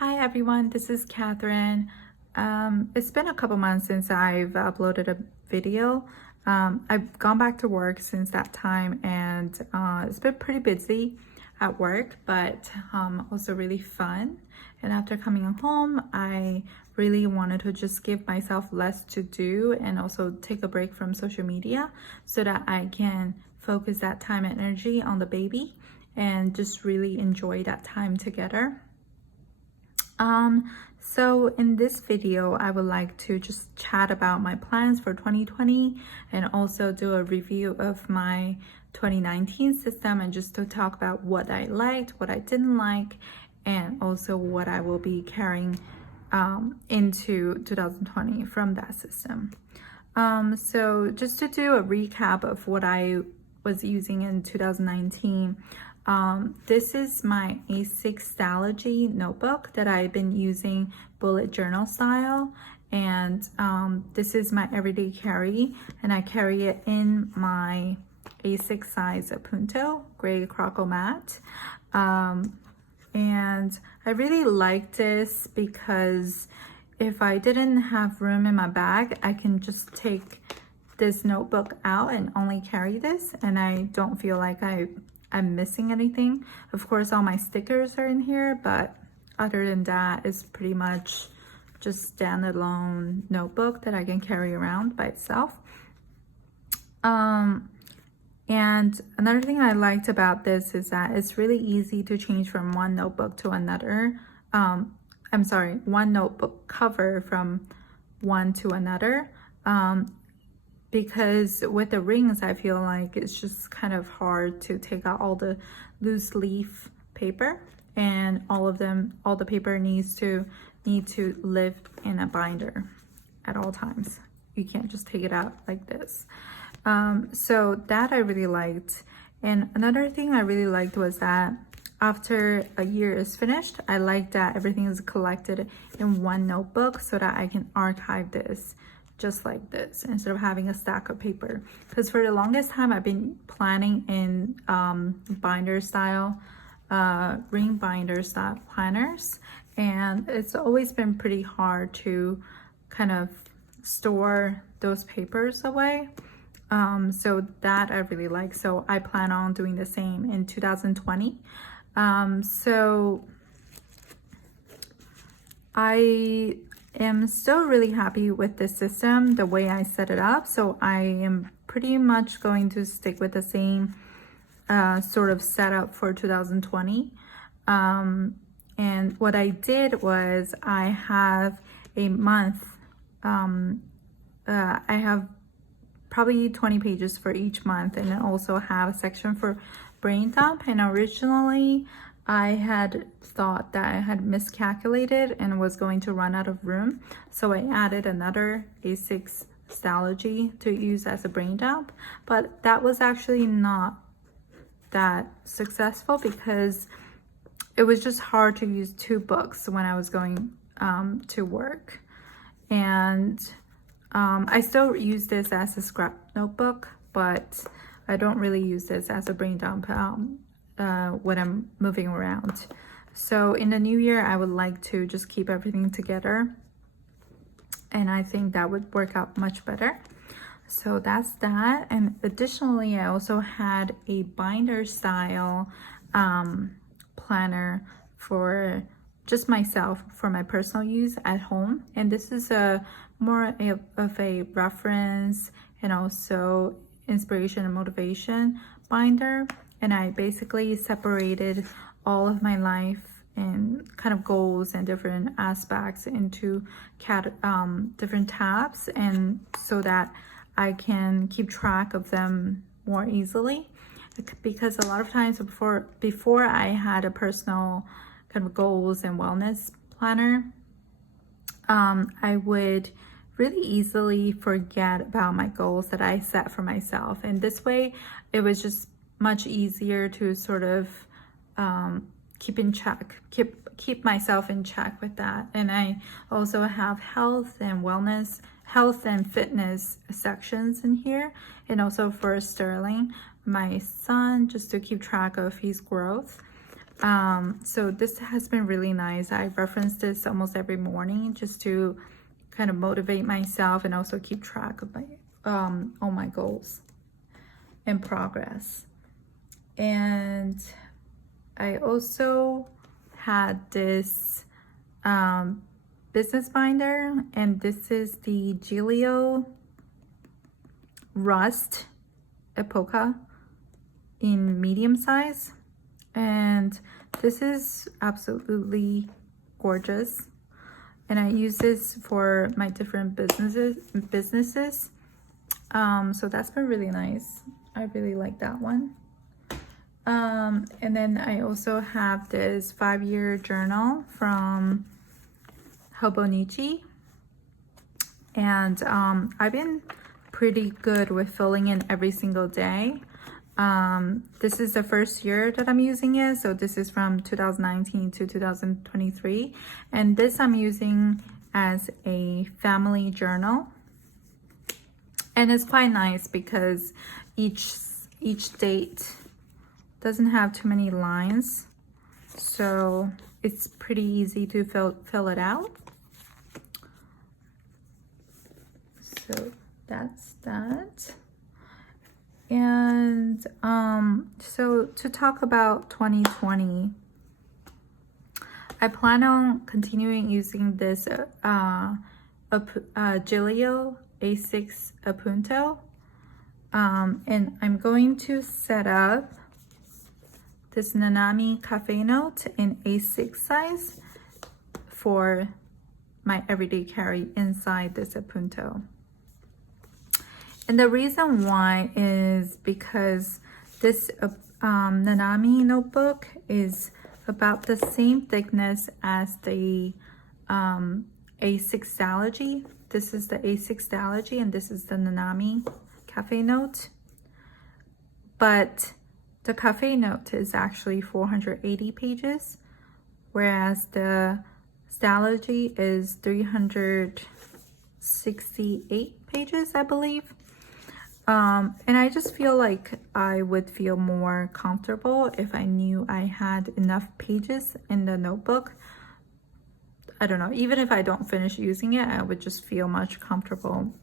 Hi everyone, this is Catherine. It's been a couple months since I've uploaded a video. I've gone back to work since that time and it's been pretty busy at work, but also really fun. And after coming home, I really wanted to just give myself less to do and also take a break from social media so that I can focus that time and energy on the baby and just really enjoy that time together. So in this video, I would like to just chat about my plans for 2020 and also do a review of my 2019 system and just to talk about what I liked, what I didn't like, and also what I will be carrying into 2020 from that system. So just to do a recap of what I was using in 2019, this is my A6 Stalogy notebook that I've been using bullet journal style, and this is my everyday carry, and I carry it in my A6 size Appunto gray croco mat. And I really like this because if I didn't have room in my bag, I can just take this notebook out and only carry this, and I don't feel like I'm missing anything. Of course, all my stickers are in here, but other than that, it's pretty much just standalone notebook that I can carry around by itself. And another thing I liked about this is that it's really easy to change from one notebook to another. One notebook cover from one to another. Because with the rings, I feel like it's just kind of hard to take out all the loose leaf paper, and all the paper need to live in a binder at all times. You can't just take it out like this. So that I really liked. And another thing I really liked was that after a year is finished, I like that everything is collected in one notebook so that I can archive this just like this instead of having a stack of paper, because for the longest time I've been planning in binder style ring binder style planners, and it's always been pretty hard to kind of store those papers away. So that I really like, so I plan on doing the same in 2020. So I am still really happy with this system, the way I set it up. So I am pretty much going to stick with the same sort of setup for 2020. And what I did was I have a month, I have probably 20 pages for each month, and I also have a section for brain dump. And originally I had thought that I had miscalculated and was going to run out of room, so I added another A6 Stalogy to use as a brain dump, but that was actually not that successful because it was just hard to use two books when I was going to work. And I still use this as a scrap notebook, but I don't really use this as a brain dump when I'm moving around. So in the new year, I would like to just keep everything together, and I think that would work out much better. So that's that. And additionally, I also had a binder style planner for just myself for my personal use at home, and this is a more of a reference and also inspiration and motivation binder. And I basically separated all of my life and kind of goals and different aspects into different tabs, and so that I can keep track of them more easily. Because a lot of times before I had a personal kind of goals and wellness planner, I would really easily forget about my goals that I set for myself. And this way, it was just much easier to sort of keep myself in check with that. And I also have health and wellness, health and fitness sections in here, and also for Sterling, my son, just to keep track of his growth. So this has been really nice. I reference this almost every morning just to kind of motivate myself and also keep track of my all my goals and progress. And I also had this business binder, and this is the Gillio Rust Epoca in medium size, and this is absolutely gorgeous, and I use this for my different businesses. So that's been really nice. I really like that one. And then I also have this 5-year journal from Hobonichi, and I've been pretty good with filling in every single day. This is the first year that I'm using it, so this is from 2019 to 2023, and this I'm using as a family journal, and it's quite nice because each date doesn't have too many lines, so it's pretty easy to fill it out. So that's that. And so to talk about 2020, I plan on continuing using this Gillio A6 Appunto, and I'm going to set up this Nanami Cafe Note in A6 size for my everyday carry inside this Appunto. And the reason why is because this Nanami notebook is about the same thickness as the A6 Stalogy. This is the A6 Stalogy, and this is the Nanami Cafe Note. But the Cafe Note is actually 480 pages, whereas the Stalogy is 368 pages, I believe. And I just feel like I would feel more comfortable if I knew I had enough pages in the notebook. I don't know, even if I don't finish using it, I would just feel much comfortable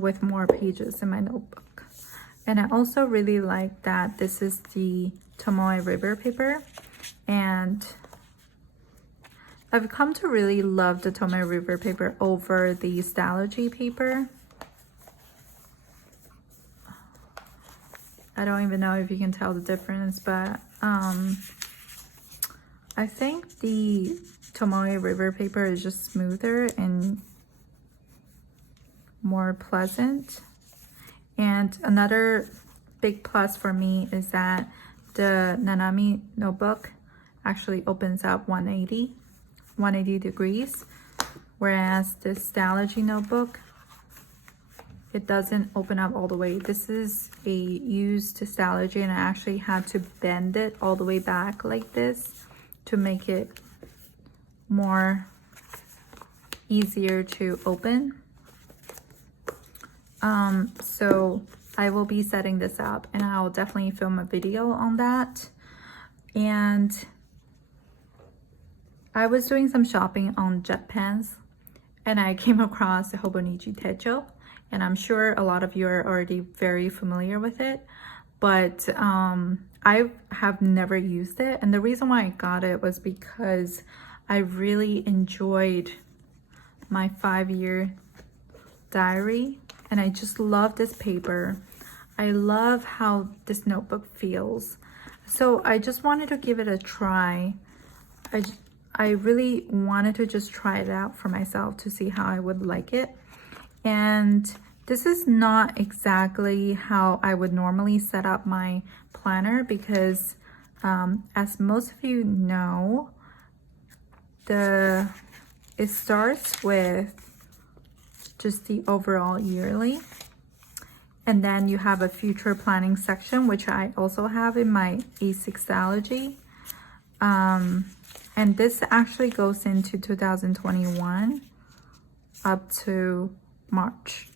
with more pages in my notebook. And I also really like that this is the Tomoe River paper, and I've come to really love the Tomoe River paper over the Stalogy paper. I don't even know if you can tell the difference, but I think the Tomoe River paper is just smoother and more pleasant. And another big plus for me is that the Nanami notebook actually opens up 180 degrees, whereas the Stalogy notebook, it doesn't open up all the way. This is a used Stalogy, and I actually had to bend it all the way back like this to make it more easier to open. So I will be setting this up, and I'll definitely film a video on that. And I was doing some shopping on jet pens, and I came across the Hobonichi Techo, and I'm sure a lot of you are already very familiar with it, but I have never used it. And the reason why I got it was because I really enjoyed my 5-year diary, and I just love this paper. I love how this notebook feels. So I just wanted to give it a try. I really wanted to just try it out for myself to see how I would like it. And this is not exactly how I would normally set up my planner, because as most of you know, it starts with just the overall yearly, and then you have a future planning section, which I also have in my A6 Stalogy. And this actually goes into 2021 up to March.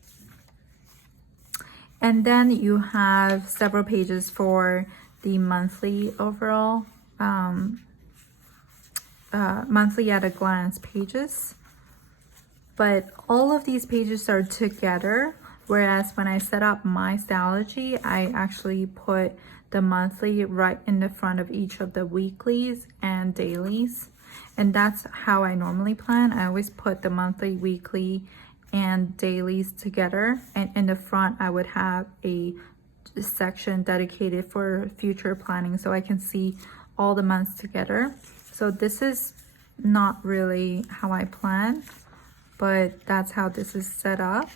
And then you have several pages for the monthly overall monthly at a glance pages, but all of these pages are together, whereas when I set up my Stalogy, I actually put the monthly right in the front of each of the weeklies and dailies. And that's how I normally plan. I always put the monthly, weekly, and dailies together, and in the front I would have a section dedicated for future planning so I can see all the months together. So this is not really how I plan, but that's how this is set up.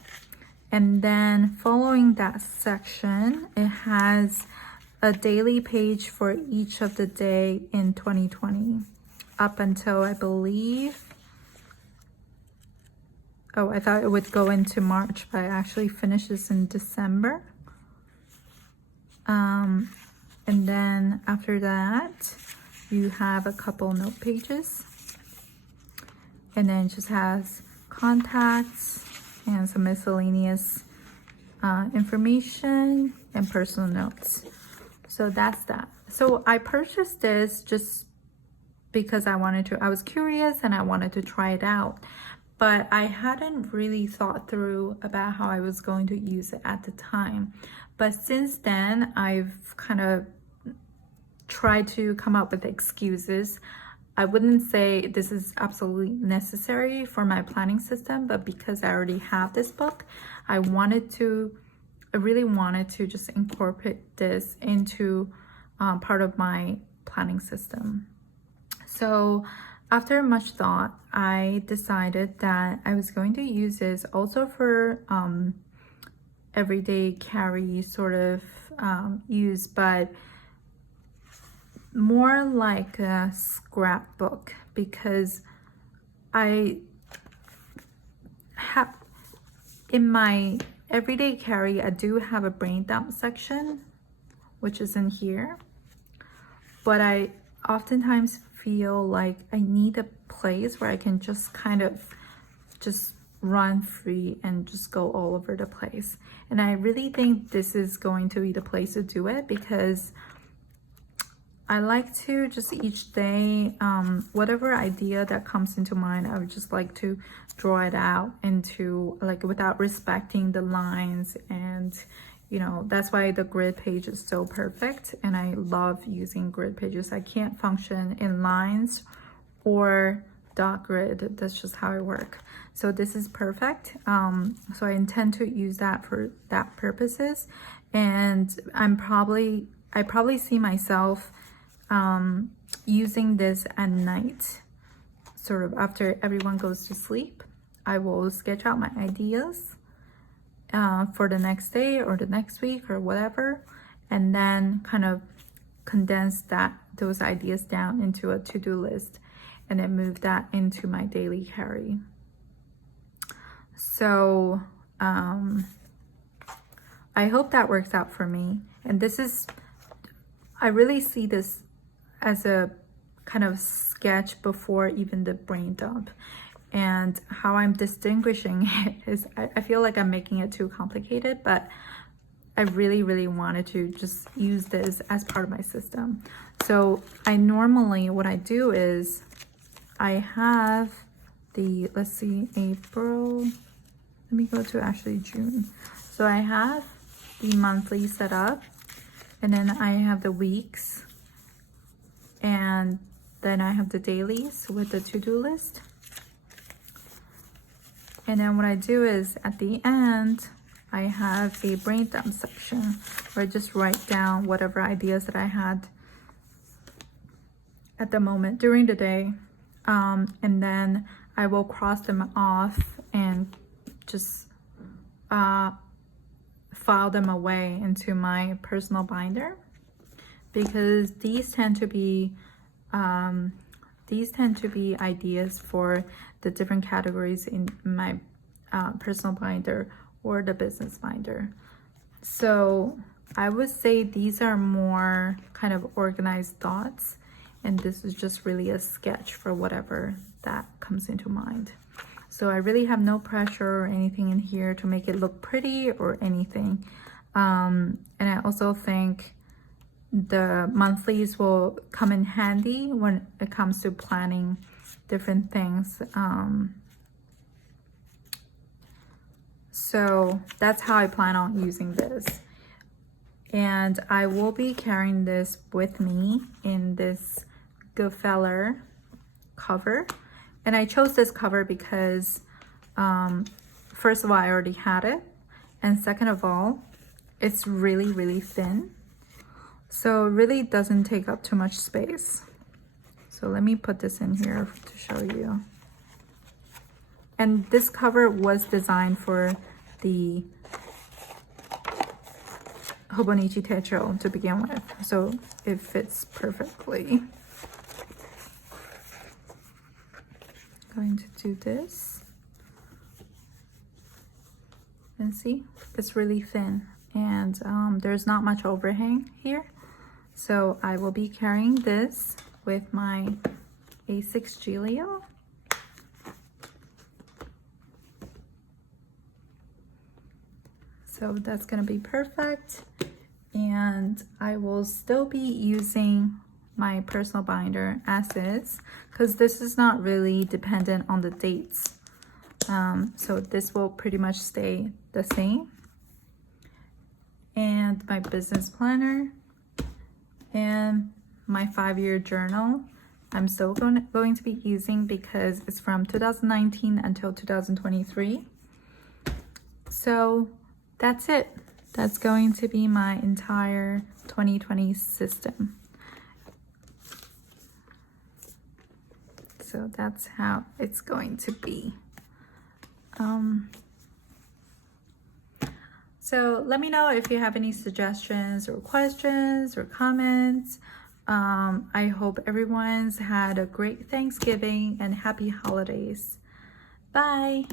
And then following that section, it has a daily page for each of the day in 2020 up until I believe, oh, I thought it would go into March, but I actually finished this in December. And then after that, you have a couple note pages, and then it just has contacts and some miscellaneous information and personal notes. So that's that. So I purchased this just because I was curious and I wanted to try it out, but I hadn't really thought through about how I was going to use it at the time. But since then, I've kind of tried to come up with excuses. I wouldn't say this is absolutely necessary for my planning system, but because I already have this book, I really wanted to just incorporate this into part of my planning system. So after much thought, I decided that I was going to use this also for everyday carry sort of use, but more like a scrapbook, because I have in my everyday carry, I do have a brain dump section, which is in here, but I oftentimes feel like I need a place where I can just kind of just run free and just go all over the place. And I really think this is going to be the place to do it, because I like to just each day, whatever idea that comes into mind, I would just like to draw it out into, like, without respecting the lines. And you know, that's why the grid page is so perfect, and I love using grid pages. I can't function in lines or dot grid. That's just how I work. So this is perfect. So I intend to use that for that purposes, and I probably see myself using this at night, sort of after everyone goes to sleep. I will sketch out my ideas for the next day or the next week or whatever, and then kind of condense those ideas down into a to-do list, and then move that into my daily carry. So I hope that works out for me. And I really see this as a kind of sketch before even the brain dump. And how I'm distinguishing it is, I feel like I'm making it too complicated, but I really, really wanted to just use this as part of my system. So what I do is I have let's see, April, let me go to actually June. So I have the monthly set up, and then I have the weeks, and then I have the dailies with the to-do list. And then what I do is at the end, I have a brain dump section where I just write down whatever ideas that I had at the moment during the day. And then I will cross them off and just file them away into my personal binder, because these tend to be ideas for the different categories in my personal binder or the business binder. So I would say these are more kind of organized thoughts, and this is just really a sketch for whatever that comes into mind. So I really have no pressure or anything in here to make it look pretty or anything. And I also think the monthlies will come in handy when it comes to planning different things. So that's how I plan on using this. And I will be carrying this with me in this Goodfeller cover. And I chose this cover because first of all, I already had it. And second of all, it's really, really thin. So it really doesn't take up too much space. So let me put this in here to show you. And this cover was designed for the Hobonichi Techo to begin with. So it fits perfectly. Going to do this. And see, it's really thin. And there's not much overhang here. So I will be carrying this with my A6 Gillio. So that's gonna be perfect. And I will still be using my personal binder as is, because this is not really dependent on the dates. So this will pretty much stay the same. And my business planner and my 5-year journal I'm still going to be using because it's from 2019 until 2023. So that's it. That's going to be my entire 2020 system. So that's how it's going to be. So let me know if you have any suggestions or questions or comments. I hope everyone's had a great Thanksgiving and happy holidays. Bye.